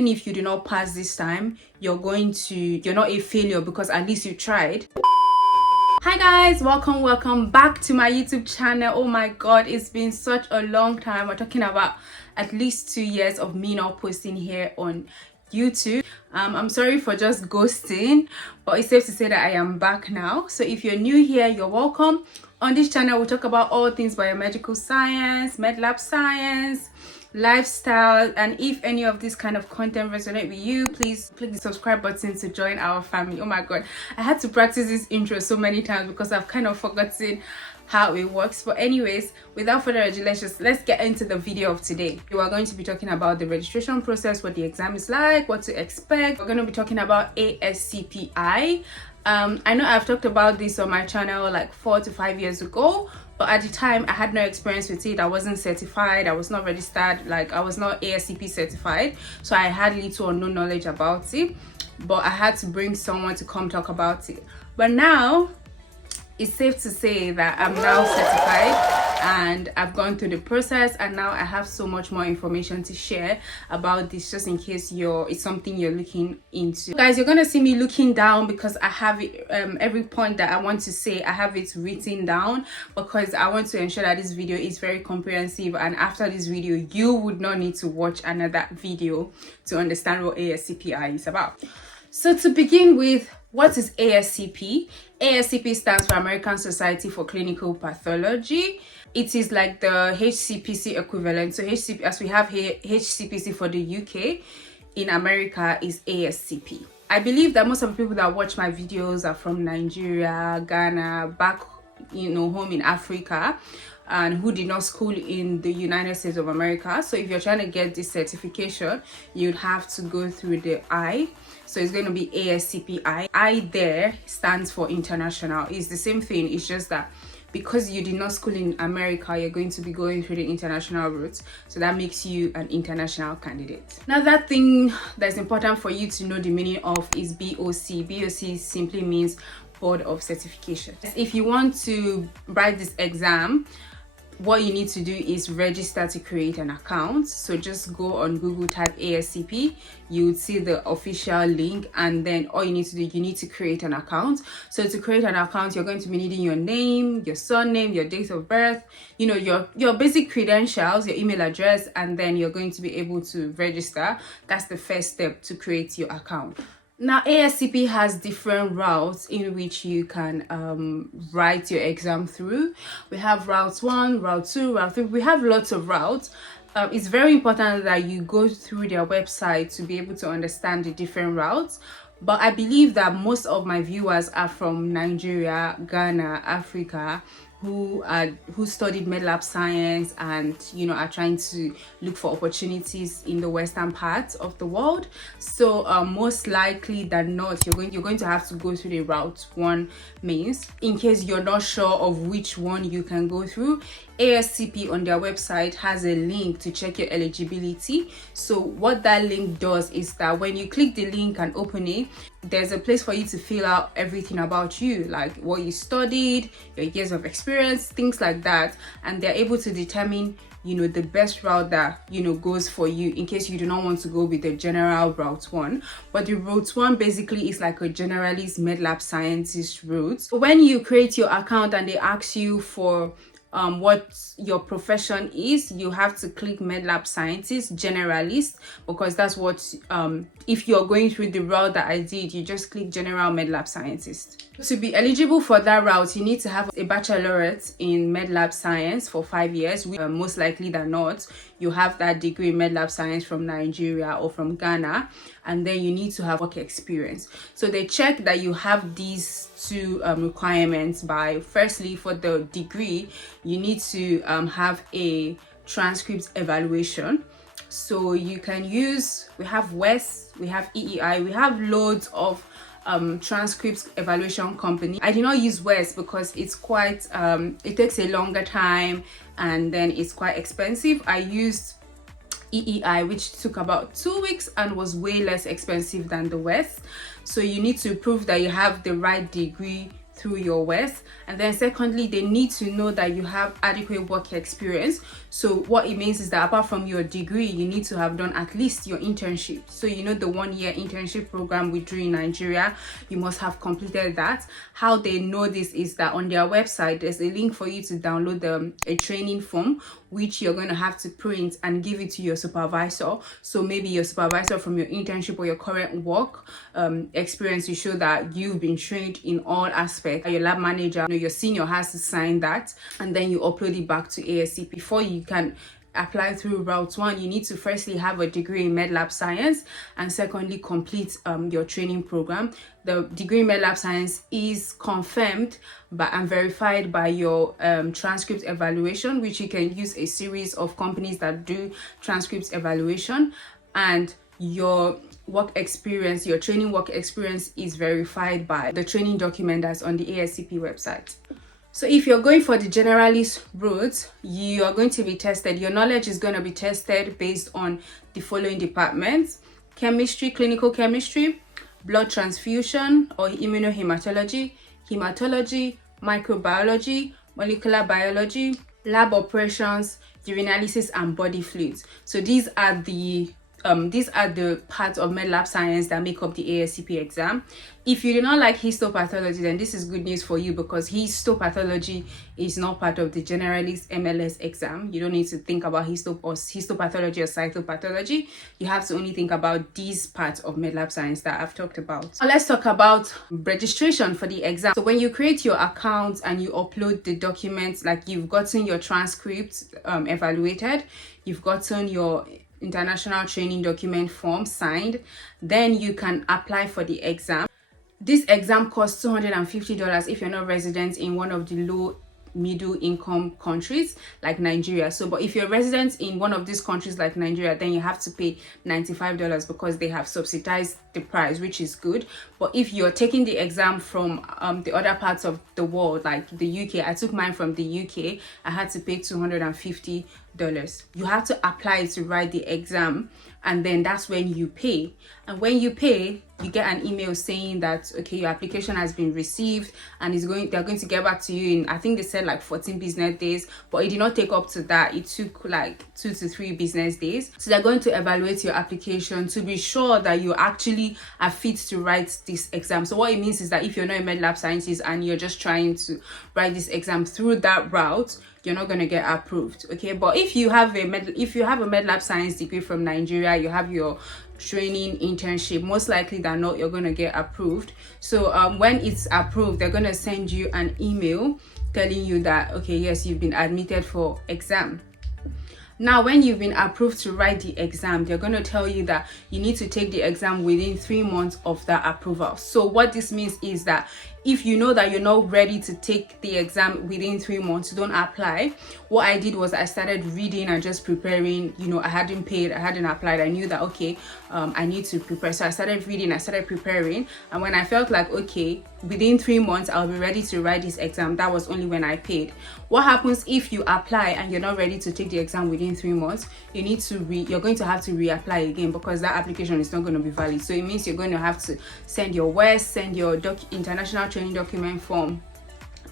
And if you do not pass this time, you're not a failure because at least you tried. Hi guys, welcome back to my YouTube channel. Oh my god, it's been such a long time. We're talking about at least 2 years of me not posting here on YouTube. I'm sorry for just ghosting, but it's safe to say that I am back now. So if you're new here, you're welcome. On this channel we talk about all things biomedical science, med lab science, lifestyle, and if any of this kind of content resonate with you, please click the subscribe button to join our family. Oh my god, I had to practice this intro so many times because I've kind of forgotten how it works. But anyways, without further ado, let's get into the video of today. We are going to be talking about the registration process, what the exam is like, what to expect. We're going to be talking about ASCPi. I know I've talked about this on my channel like 4 to 5 years ago, but at the time I had no experience with it. I wasn't certified, I was not registered, like I was not ASCP certified, so I had little or no knowledge about it, but I had to bring someone to come talk about it. But now it's safe to say that I'm now certified and I've gone through the process, and now I have so much more information to share about this, just in case it's something you're looking into. Guys, you're gonna see me looking down because I have it, every point that I want to say, I have it written down because I want to ensure that this video is very comprehensive, and after this video you would not need to watch another video to understand what ASCPi is about. So to begin with, what is ASCP? ASCP stands for American Society for Clinical Pathology. It is like the HCPC equivalent. So HCP, as we have here, HCPC for the UK, in America is ASCP. I believe that most of the people that watch my videos are from Nigeria, Ghana, back home in Africa, and who did not school in the United States of America. So if you're trying to get this certification, you'd have to go through the I. So it's going to be ASCPi. I there stands for international. It's the same thing. It's just that because you did not school in America, you're going to be going through the international route. So that makes you an international candidate. Now, that thing that's important for you to know the meaning of is BOC. BOC simply means Board of Certification. If you want to write this exam, what you need to do is register to create an account. So just go on Google, type ASCP, you would see the official link, and then all you need to do, you need to create an account. So to create an account, you're going to be needing your name, your surname, your date of birth, your basic credentials, your email address, and then you're going to be able to register. That's the first step to create your account. Now, ASCP has different routes in which you can write your exam through. We have route 1, route 2, route 3. We have lots of routes. It's very important that you go through their website to be able to understand the different routes. But I believe that most of my viewers are from Nigeria, Ghana, Africa, who studied med lab science and are trying to look for opportunities in the western part of the world. So most likely than not, you're going to have to go through the route 1 means. In case you're not sure of which one you can go through, ASCP on their website has a link to check your eligibility. So what that link does is that when you click the link and open it, there's a place for you to fill out everything about you, like what you studied, your years of experience, things like that, and they're able to determine the best route that goes for you, in case you do not want to go with the general route 1. But the route 1 basically is like a generalist med lab scientist route. When you create your account and they ask you for what your profession is, you have to click med lab scientist generalist, because that's what if you're going through the route that I did, you just click general med lab scientist. To be eligible for that route, you need to have a baccalaureate in med lab science for 5 years. Most likely than not, you have that degree in med lab science from Nigeria or from Ghana, and then you need to have work experience. So they check that you have these 2 requirements by, firstly, for the degree, you need to have a transcript evaluation. So you can use, we have WES, we have EEI, we have loads of transcripts evaluation company. I did not use WES because it's quite it takes a longer time and then it's quite expensive. I used EEI, which took about 2 weeks and was way less expensive than the WES. So you need to prove that you have the right degree through your WES. And then secondly, they need to know that you have adequate work experience. So what it means is that apart from your degree, you need to have done at least your internship. So you know the 1-year internship program we do in Nigeria, you must have completed that. How they know this is that on their website there's a link for you to download a training form, which you're going to have to print and give it to your supervisor. So maybe your supervisor from your internship or your current work experience, you show that you've been trained in all aspects. Your lab manager, your senior has to sign that, and then you upload it back to ASCP. Before you can apply through route 1, you need to firstly have a degree in med lab science, and secondly complete your training program. The degree in med lab science is confirmed and verified by your transcript evaluation, which you can use a series of companies that do transcript evaluation, and your work experience, your training work experience is verified by the training document that's on the ASCP website. So if you're going for the generalist route, you are going to be tested. Your knowledge is going to be tested based on the following departments: chemistry, clinical chemistry, blood transfusion or immunohematology, hematology, microbiology, molecular biology, lab operations, urinalysis, and body fluids. So these are the parts of med lab science that make up the ASCP exam. If you do not like histopathology, then this is good news for you, because histopathology is not part of the generalist MLS exam. You don't need to think about histopathology or cytopathology. You have to only think about these parts of med lab science that I've talked about. Now let's talk about registration for the exam. So when you create your account and you upload the documents, like you've gotten your transcript evaluated, you've gotten your international training document form signed, then you can apply for the exam. This exam costs $250 if you're not resident in one of the low middle income countries like Nigeria. So but if you're resident in one of these countries like Nigeria, then you have to pay $95 because they have subsidized the price, which is good. But if you're taking the exam from the other parts of the world, like the UK, I took mine from the UK, I had to pay $250. You have to apply to write the exam, and then that's when you pay. And when you pay, you get an email saying that okay, your application has been received, and they're going to get back to you in, I think they said like 14 business days, but it did not take up to that. It took like 2 to 3 business days. So they're going to evaluate your application to be sure that you actually are fit to write this exam. So what it means is that if you're not a med lab scientist and you're just trying to write this exam through that route, you're not going to get approved. Okay, but if you have a med lab science degree from Nigeria, you have your training internship, most likely than not you're going to get approved. So when it's approved, they're going to send you an email telling you that okay, yes, you've been admitted for exam. Now, when you've been approved to write the exam, they're going to tell you that you need to take the exam within 3 months of that approval. So what this means is that if you know that you're not ready to take the exam within 3 months, don't apply. What I did was I started reading and just preparing. I hadn't paid, I hadn't applied. I knew that okay, I need to prepare. So I started reading, I started preparing, and when I felt like okay, within 3 months I'll be ready to write this exam, that was only when I paid. What happens if you apply and you're not ready to take the exam within 3 months? You're going to have to reapply again, because that application is not going to be valid. So it means you're going to have to send your WES, send your international training document form,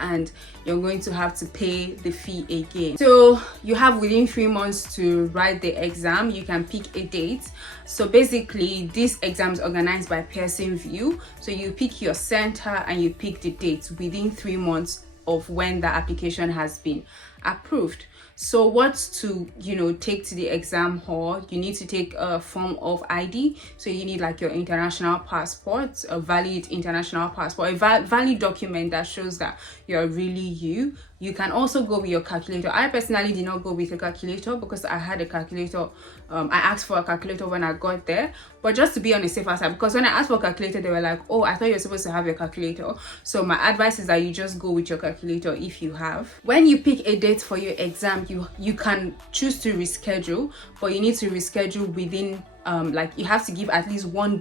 and you're going to have to pay the fee again. So you have within 3 months to write the exam. You can pick a date. So basically this exam is organized by Pearson VUE. So you pick your center and you pick the date within 3 months of when the application has been approved. So what to take to the exam hall? You need to take a form of ID. So you need like your international passport, a valid international passport, a valid document that shows that you're really you. You can also go with your calculator. I personally did not go with a calculator because I had a calculator. I asked for a calculator when I got there, but just to be on the safer side, because when I asked for a calculator, they were like, oh, I thought you were supposed to have your calculator. So my advice is that you just go with your calculator if you have. When you pick a date for your exam, you can choose to reschedule, but you need to reschedule within you have to give at least 1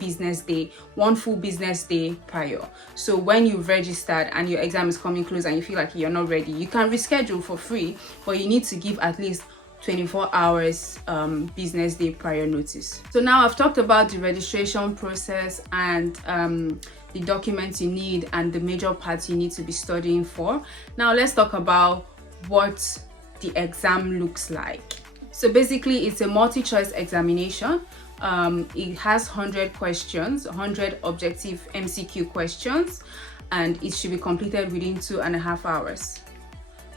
full business day prior. So when you've registered and your exam is coming close and you feel like you're not ready, you can reschedule for free, but you need to give at least 24 hours business day prior notice. So now I've talked about the registration process and the documents you need, and the major parts you need to be studying for. Now let's talk about what the exam looks like. So basically, it's a multi-choice examination. It has 100 questions, 100 objective MCQ questions, and it should be completed within 2.5 hours.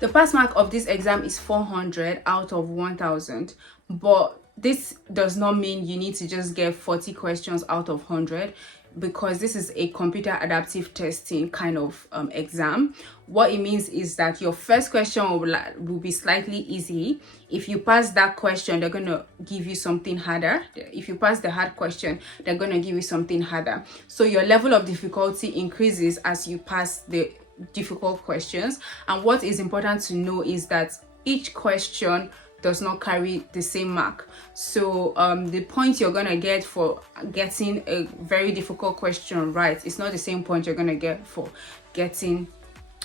The pass mark of this exam is 400 out of 1000, but this does not mean you need to just get 40 questions out of 100, because this is a computer adaptive testing kind of exam. What it means is that your first question will be slightly easy. If you pass that question, they're going to give you something harder. If you pass the hard question, they're going to give you something harder. So your level of difficulty increases as you pass the difficult questions. And what is important to know is that each question does not carry the same mark. So the point you're gonna get for getting a very difficult question right is not the same point you're gonna get for getting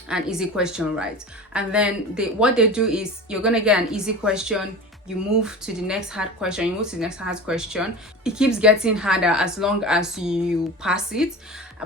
an easy question right. And then what they do is, you're gonna get an easy question, you move to the next hard question, you move to the next hard question. It keeps getting harder as long as you pass it.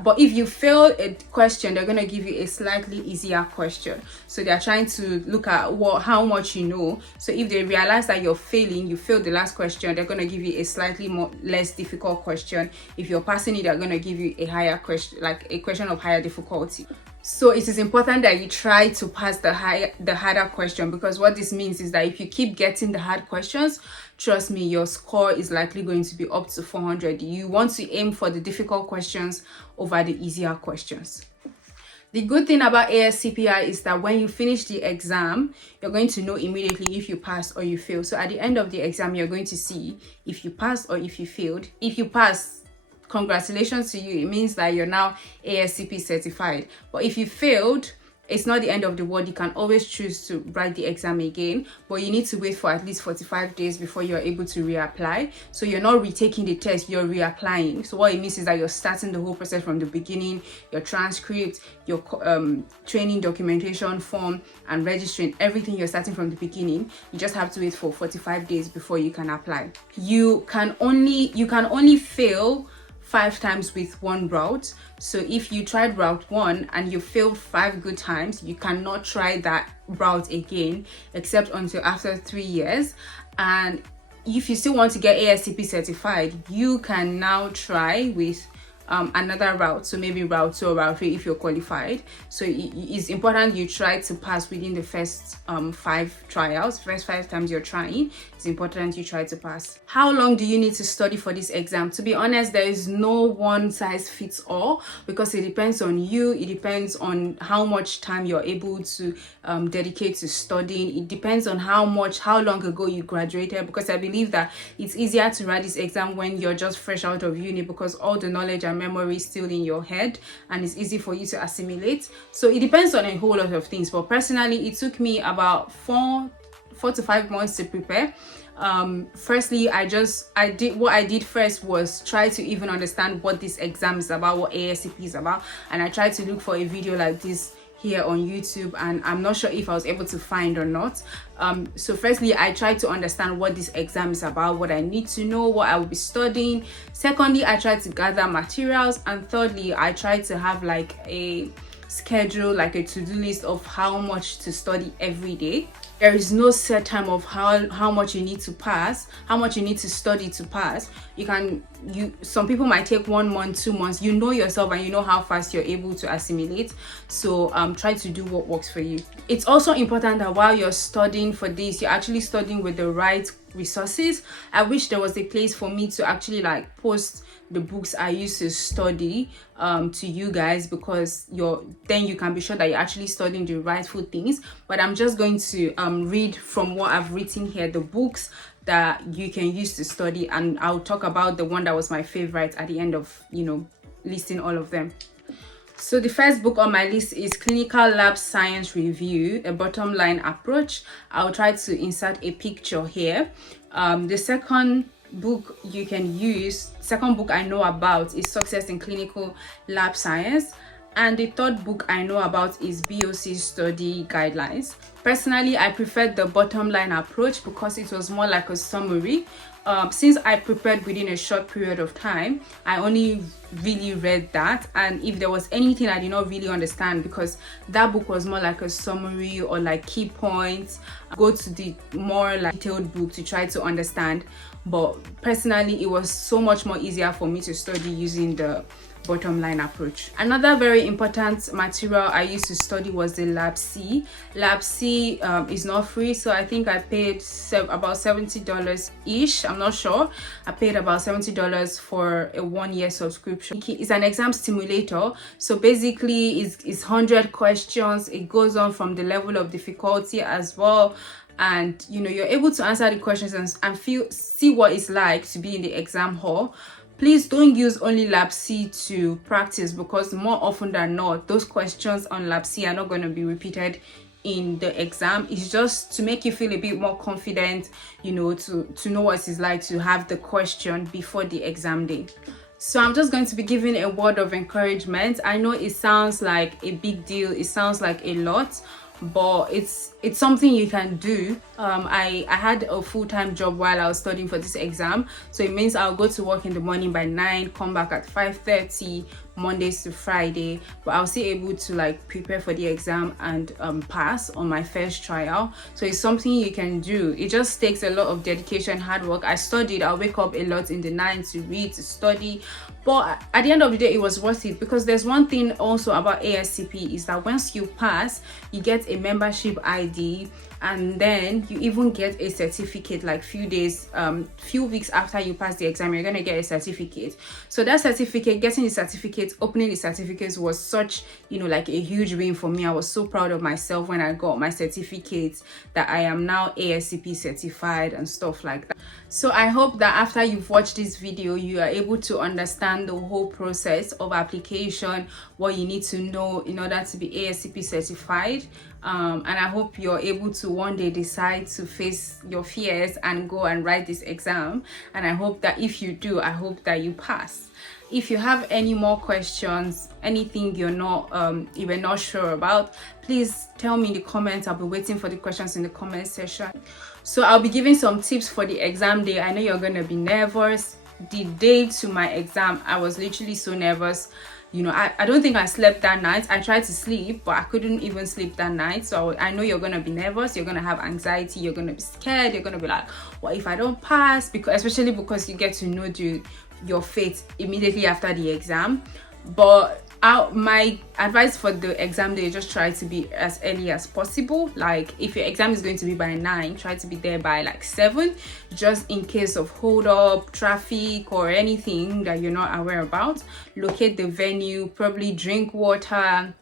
But if you fail a question, they're going to give you a slightly easier question. So they're trying to look at how much you know. So if they realize that you're failing, you failed the last question, they're going to give you a slightly less difficult question. If you're passing it, they're going to give you a higher question, like a question of higher difficulty. So it is important that you try to pass the harder question, because what this means is that if you keep getting the hard questions, trust me, your score is likely going to be up to 400. You want to aim for the difficult questions over the easier questions. The good thing about ASCPi is that when you finish the exam, you're going to know immediately if you passed or you failed. So at the end of the exam, you're going to see if you passed or if you failed. If you pass, congratulations to you. It means that you're now ASCP certified. But if you failed, it's not the end of the world. You can always choose to write the exam again, but you need to wait for at least 45 days before you're able to reapply. So you're not retaking the test, you're reapplying. So what it means is that you're starting the whole process from the beginning, your transcript, your training documentation form, and registering, everything you're starting from the beginning. You just have to wait for 45 days before you can apply. You can only fail 5 times with one route. So if you tried route 1 and you failed 5 good times, you cannot try that route again except until after 3 years. And if you still want to get ASCP certified, you can now try with another route, so maybe route 2 or route 3 if you're qualified. So it's important you try to pass within the first 5 trials. First 5 times you're trying, it's important you try to pass. How long do you need to study for this exam? To be honest, there is no one size fits all, because it depends on you. It depends on how much time you're able to dedicate to studying. It depends on how long ago you graduated, because I believe that it's easier to write this exam when you're just fresh out of uni, because all the knowledge and memory is still in your head and it's easy for you to assimilate. So it depends on a whole lot of things, but personally it took me about 4 to 5 months to prepare. Firstly, I did first was try to even understand what this exam is about, what ASCP is about, and I tried to look for a video like this here on YouTube, and I'm not sure if I was able to find or not. So firstly, I tried to understand what this exam is about, what I need to know, what I will be studying. Secondly, I tried to gather materials, and thirdly, I tried to have like a schedule, like a to-do list of how much to study every day. There is no set time of how much you need to pass, how much you need to study to pass. Some people might take 1 month, 2 months. You know yourself and you know how fast you're able to assimilate. So try to do what works for you. It's also important that while you're studying for this, you're actually studying with the right resources. I wish there was a place for me to actually like post the books I used to study to you guys, because then you can be sure that you're actually studying the rightful things. But I'm just going to read from what I've written here, the books that you can use to study, and I'll talk about the one that was my favorite at the end of listing all of them. So the first book on my list is Clinical Lab Science Review, a bottom line approach. I'll try to insert a picture here. The second book I know about is Success in Clinical Lab Science. And the third book I know about is BOC Study Guidelines. Personally, I preferred the bottom line approach because it was more like a summary, since I prepared within a short period of time, I only really read that, and if there was anything I did not really understand, because that book was more like a summary or like key points, go to the more like detailed book to try to understand. But personally, it was so much more easier for me to study using the bottom line approach. Another very important material I used to study was the Lab C. Lab C is not free, so I think I paid about $70 ish. I'm not sure. I paid about $70 for a 1-year subscription. It's an exam simulator, so basically it's 100 questions. It goes on from the level of difficulty as well, and you know, you're able to answer the questions and see what it's like to be in the exam hall. Please don't use only Lab C to practice, because more often than not, those questions on Lab C are not going to be repeated in the exam. It's just to make you feel a bit more confident, you know, to know what it's like to have the question before the exam day. So I'm just going to be giving a word of encouragement. I know it sounds like a big deal, it sounds like a lot, but it's something you can do. I had a full-time job while I was studying for this exam, so it means I'll go to work in the morning by 9, come back at 5:30 Mondays to Friday, but I'll still able to like prepare for the exam and pass on my first trial. So it's something you can do. It just takes a lot of dedication, hard work. I studied, I'll wake up a lot in the night to read, to study, but at the end of the day it was worth it, because there's one thing also about ASCP is that once you pass, you get a membership ID, and then you even get a certificate like few weeks after you pass the exam. You're gonna get a certificate. So that certificate, getting the certificate, opening the certificates was such, you know, like a huge win for me. I was so proud of myself when I got my certificate that I am now ASCP certified and stuff like that. So I hope that after you've watched this video, you are able to understand the whole process of application, what you need to know in order to be ASCP certified. And I hope you're able to one day decide to face your fears and go and write this exam. And I hope that if you do, I hope that you pass. If you have any more questions, anything you're not sure about, please tell me in the comments. I'll be waiting for the questions in the comment section. So I'll be giving some tips for the exam day. I know you're gonna be nervous. The day to my exam, I was literally so nervous. You know, I don't think I slept that night. I tried to sleep, but I couldn't even sleep that night. So I know you're gonna be nervous, you're gonna have anxiety, you're gonna be scared, you're gonna be like, what if I don't pass? Especially because you get to know your fate immediately after the exam. But my advice for the exam day, just try to be as early as possible. Like if your exam is going to be by 9, try to be there by like 7, just in case of hold up, traffic, or anything that you're not aware about. Locate the venue, probably drink water,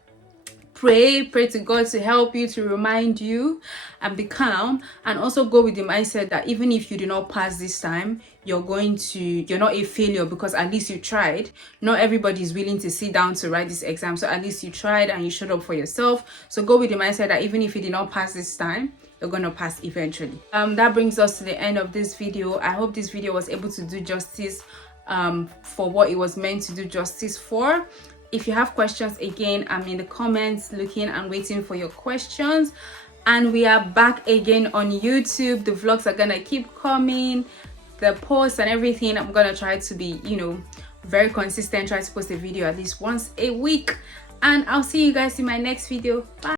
pray to God to help you, to remind you, and be calm. And also go with the mindset that even if you do not pass this time, you're not a failure, because at least you tried. Not everybody is willing to sit down to write this exam, so at least you tried and you showed up for yourself. So go with the mindset that even if you did not pass this time, you're gonna pass eventually. That brings us to the end of this video. I hope this video was able to do justice for what it was meant to do justice for. If you have questions, again, I'm in the comments looking and waiting for your questions. And we are back again on YouTube. The vlogs are gonna keep coming, the posts and everything. I'm gonna try to be, you know, very consistent, try to post a video at least once a week. And I'll see you guys in my next video. Bye.